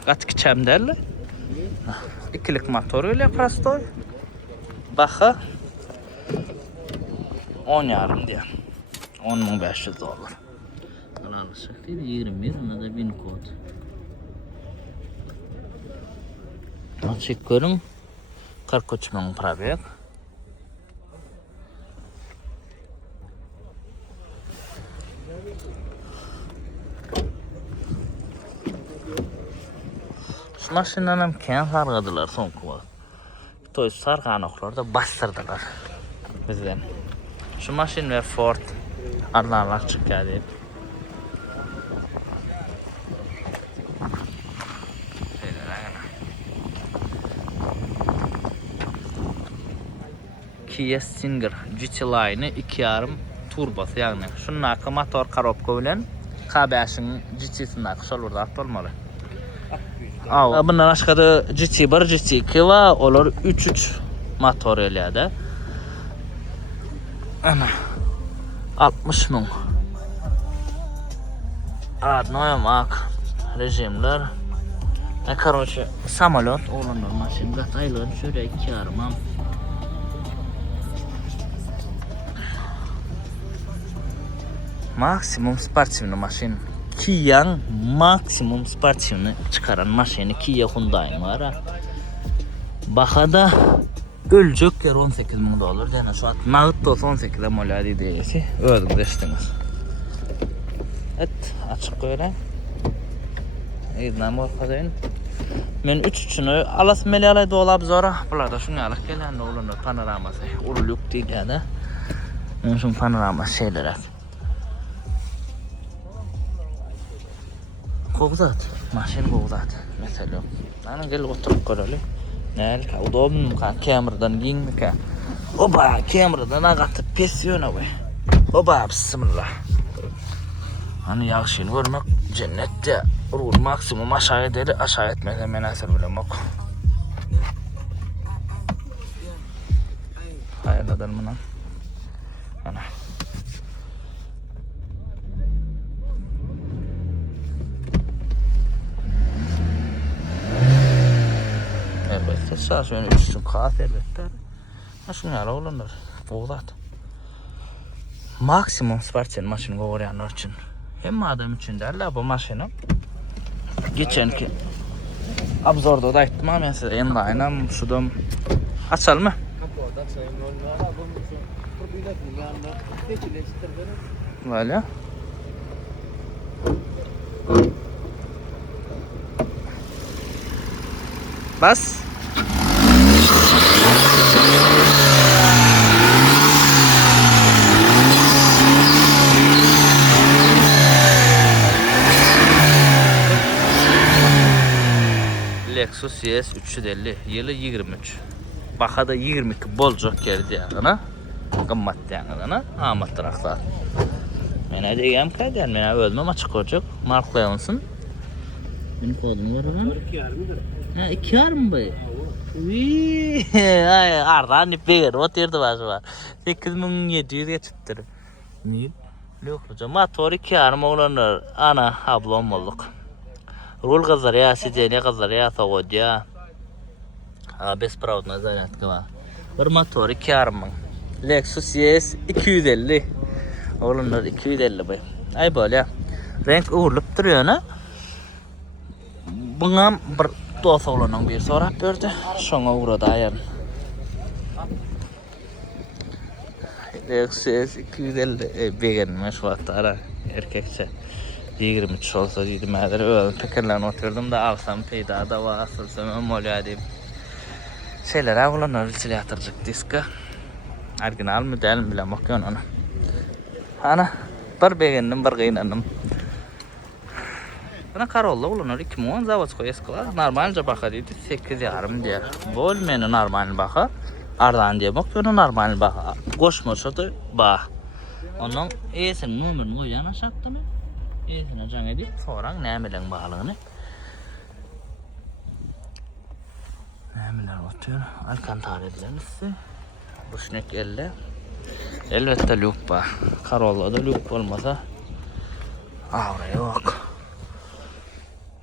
kat kiçem derler. İkilik motor öyle prostoy. Baka 10 yarım diye. 10.500 dolar. Alışık değil 21 ona da 1000 kod. Açık görün 43.000 probek. Şu maşindan hem keyin sargadılar son kuva. Toy sarganoklarda bastırdılar bizden. Şu maşin ve Ford arlanlar çıkıyor deyip. Kia Stinger GT Line'ı 2.5 turbosu yani. Şunun hakkı motor korobka bilen K5'in GT'sinin hakkı şol burada akt olmalı. Bundan aşağıda GT1, GT2 ve olur 3.3 motor eləyədə. Ana 60.000. Radnoyam ak rejimler. Короче, самолет olanlar maşin gataylar şöyle 2.5. Maksimum sportivni maşin. Kia'nın maksimum sportivni çıkaran maşini Kia Hyundai'nin var ha. Bakada ölecek yer 18.000 dolar. Yani şu an mağıt da 18'e moladi diyesi. Öldük deştiniz. Evet açık öyle. İzlem orkadayın. Men 3-3'ünü alas melialay dolap zora. Bularda şunu alak gelen de olunur panoraması. Uruluk değil yani. Men şun panorama şeyler et. Kovzat. Maşin kovzat. Mesela. Ana gel oturup görelim. Nel ka udobnu ka kameradan giyinme ka. Oba kameradan agatıp pesiyor be. Oba bismillah. Hani yaxşını görmek cennette ruh maksimum aşağı ederi aşağı etmeden menasır bilemek. Hayırlıdır mı lan? Ana. Elbette sağ şöyle üstün kağıt elbette. Nasıl ne olurlar? Boğdat. Maksimum sportçının maşını kovayanlar için. Hem adam için derler bu maşını. Geçenki abzorda da ettim ama ben size en aynam şudum. Açalım mı? Böyle. Bas. Lexus ES 350 yılı 23. Bakada 22 bolcuk geldi yani. Qımmat yani. Amattıraq zat. Mene degem kadar mene ölmem açık olacak. Marklayonsın. Benim kodum var lan. 2 yarım mı? Ay ardan ipeger oturdu başıma. 8700 geçittir. Mil. Yok hocam motor 2 yarım olanlar ana ablam olduk. Rol kızlar ya sidene kızlar ya soğuca. Bez pravdına zaten var. Bir motor 2 yarım. Lexus ES 250. Olanlar 250 bay. Ay böyle renk uğurlup duruyor ne? Buna bir dost oğlanın bir sorap verdi. Şoňa uğradı ayarın. Lexus 250 beğenme şu hatta erkekçe 23 olsa dedim hadi öyle fikirlerine oturdum da alsam peyda da var asılsam molya deyip şeyler avlanır içine yatıracak diska orijinal mı değil mi bilemek yok onu ana bir beğendim bir kıyınlandım bana Corolla ulanır 2010 zavodskoy eskiler normalce baka dedi 8 yarım diye bol meni normal baka ardan diye bak onu normal baka koşmasa da bah onun esin numarını koyan aşattı mı esine can edip soran nemilen bağlığını nemiler atıyor alkantaredilerini size boşnak elle elbette loop var Corolla'da loop olmasa avra yok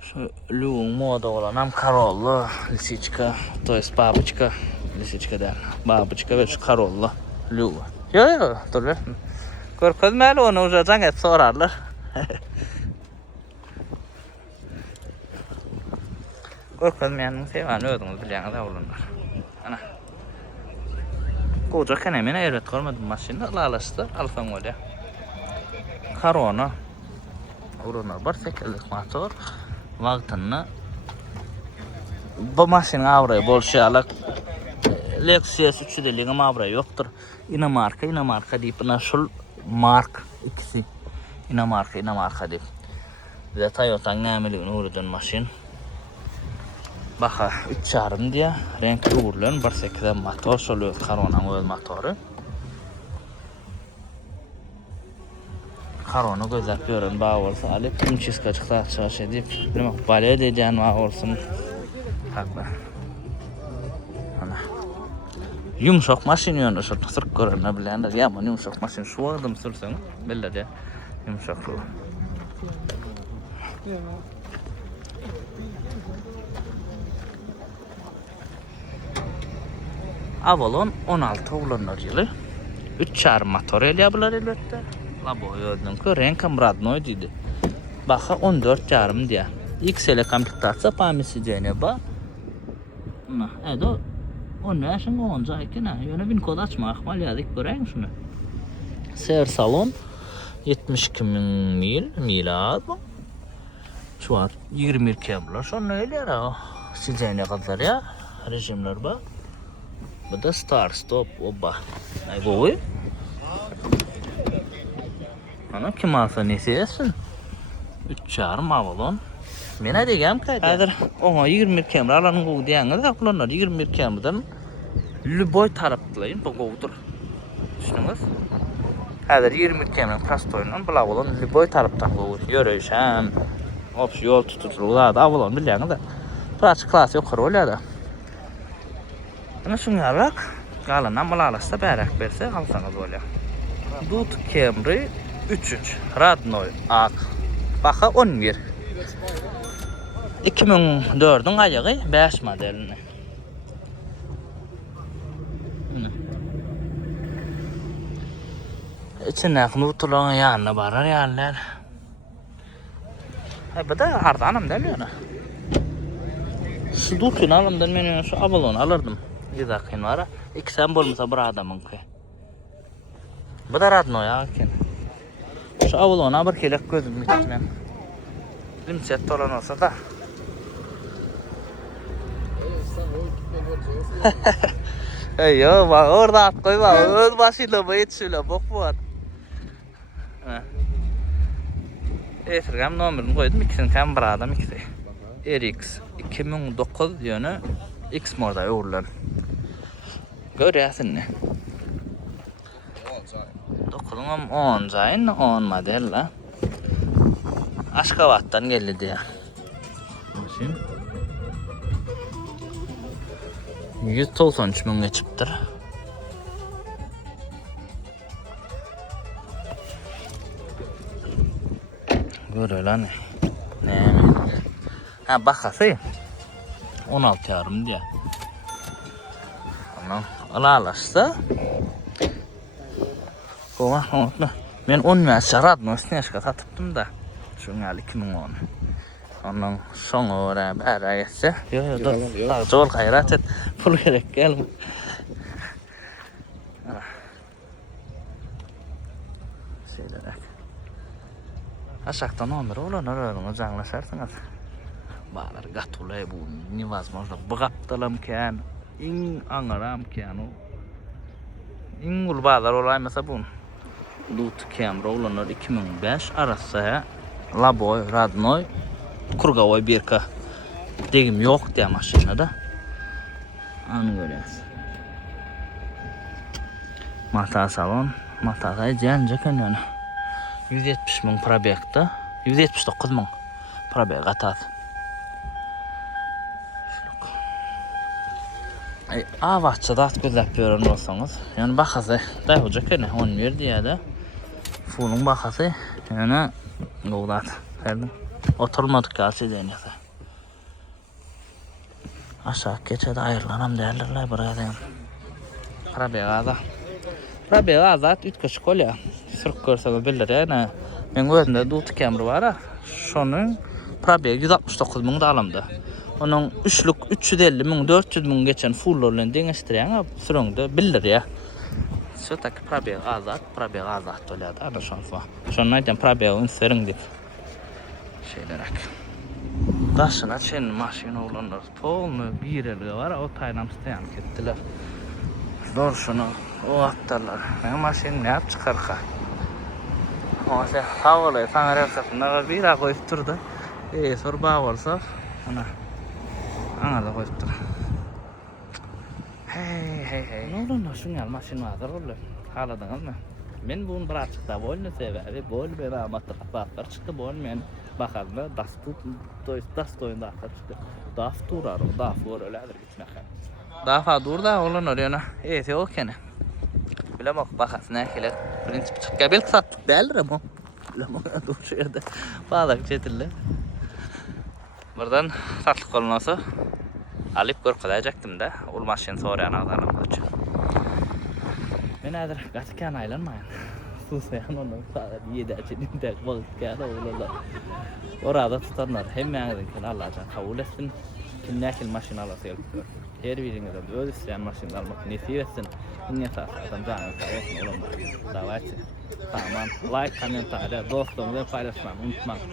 şu loop'un moda olan hem Corolla Lisichka to jest babuchka Lisichka der babuchka ve şu Corolla loop yo dur be korkutma onu uzatan et sorarlar korkutmayanın sevanı ödünüz bilen de olunlar ana koca kenemine evet görmedim maşinde alaştı alfan öyle Corona urunlar var 8'lik motor vaktini bu maşinin avrayı bol şey alak Lexus 350'nin avrayı yoktur inamarka deyip nasıl mark ikisi inamarka deyip bize Toyota'nın nemeliğini uğradın maşin baka 3 yarım diye renkli uğurluyor 1.8'den motor soluyor Corona'nın öz motoru Corona gözlep görün bağ olsa alıp kimçiz kaçıkta açığa edip demek balaya diyeceğin bağ olsun haklı ana yumuşak maşin yönü şu sırk görünme bilenler ya ama yumuşak maşin şu adım sürsen belli de yumuşak şu Avalon 16 oğlanlar yılı 3 çarpı motor el yapılar elbette la boyuyordun ki renk amradnoy dedi baka 14 yarım diye XL komplektasyon pamisi diyene ba edo onu yaşın onca ki ne yöne bin kod açma akmal yadık göreyim şunu Sever salon 72.000 milat şu an 20 kablo sonra öyle ya sizene kadar ya rejimler ba bu da start stop oba ay boy ana kim alsa nesiyesin 3 yarım Avalon mena degem kaydı hadi ona 20 kamera alanın qoğu diyanı da kullanır 20 kameradan lüboy taraflayın bu qoğudur düşününüz hadi 20 kamera prastoyla bu Avalon lüboy taraftan qoğu yürüyüşen opsi yol tutulur da Avalon bilyanı da pratik klas yok öyle da ana şuna bak qalandan bulalasa bärak berse alsanız öyle Dut Camry 3 Radnoy ak baka 11 2004'ün ayağı 5 modelini içine nutulan yanına barar yerler bu da ardanım değil mi? Şu Dut'unu alımdan ben şu Avalon alırdım Gizakin var 2 sen bolmasa bir adamın ki bu da Radnoy akin şu Avalon'a bir kelek gözüm bitmem limset olan olsa da yo bak orada at koy bak öz başıyla bayıt şöyle bok bu at Esirgam numarını koydum ikisini tam bir adam ikisi RX 2009 yönü X model uğurlan görüyorsun ne 9'un 10 zayın 10 model la Aşkavat'tan geldi diye maşin. 193 ming geçipdir. Böyle lan. Ne? Ha bakası. 16 yarım diye. Anam alalaşsa. Kova unutma. Men 10 ming şaradın üstüne yaşka satıptım da. Şunu 2010. Ondan sonra bära etse. Yo yo dur. Jol hayrat et. Pul gerek gelme. Şeyler. Aşağıdan onları olan aralığına canlaşarsınız. Bağlar gatulay bu невозможно. Bıgaptalam in angaram o. İngul bağlar olay mesela bu. Lut kamera olanlar 2005 arası Laboy, Radnoy, Kurgavoy birka. Degim yok diye maşinada. Anı görüyoruz. Mata salon, mata'da cancıkın yani. 170 ming probekta, 179 ming probek atat. Avaççada at gözlep görün olsanız, yani bakası da olacak yani 10 verdi ya da fulun bakası yani go'dat. Geldim. Oturmadık kalsı deniyse. Aşağı geçede ayırlanam derlerler burada. Probek azat 3 kişi kolya. Sırf görseniz bilir yani. Men gözümde dut kamera var ha. Şonun probek 169 ming da alamdı. Onun 3'lük 350 ming 400 ming geçen fullorlan deňeşdirýän sürüňde bilir ya. Şu tak probek azat bolýar da ana şonsa. Şonu aýdym probek ünseriň dip. Şeylerak. Daşına çen maşina olanlar polny bir elge var, o taýlam staýan ketdiler. Dor şunu o attarlar. Men maşin näp çykarka. O se havaly saňa repsatynda bir a goýup durdy. Sor ba bolsa ana ana da goýup dur. Hey. Ne oldu şuňal maşin bazar boldy. Haladyňyzmy? Men bunu bir açıkta bolny sebäbi bol bir amatyr apatlar çykdy bol men bakalım dastoyunda çıktı. Dafturar o dafur öledir gitmek. Dafa dur da olan oraya. Evet o kene. Bile bak bakasın ne kelet. Prensip çıkka belki sattık değildir ama. Bile bak dur şu yerde. Bağlar çetildi. Buradan satlık olması alıp görkülayacaktım da. Ol maşin sorayan ağzarım için. Ben nedir? Gatıkan aylanmayın. Susayan onu sadece yedəcinin de vakit geldi oğlanlar. Orada tutanlar hem yanıdaki Allah'tan kabul etsin. Kim nekil maşin alası yapıyor. Her birinizden öz isteyen maşin almak nasip etsin. Yine tasardan canı sağ olsun oğlanlar. Davatçı. Tamam. Like, komentarya, dostum ve paylaşmayı unutmayın.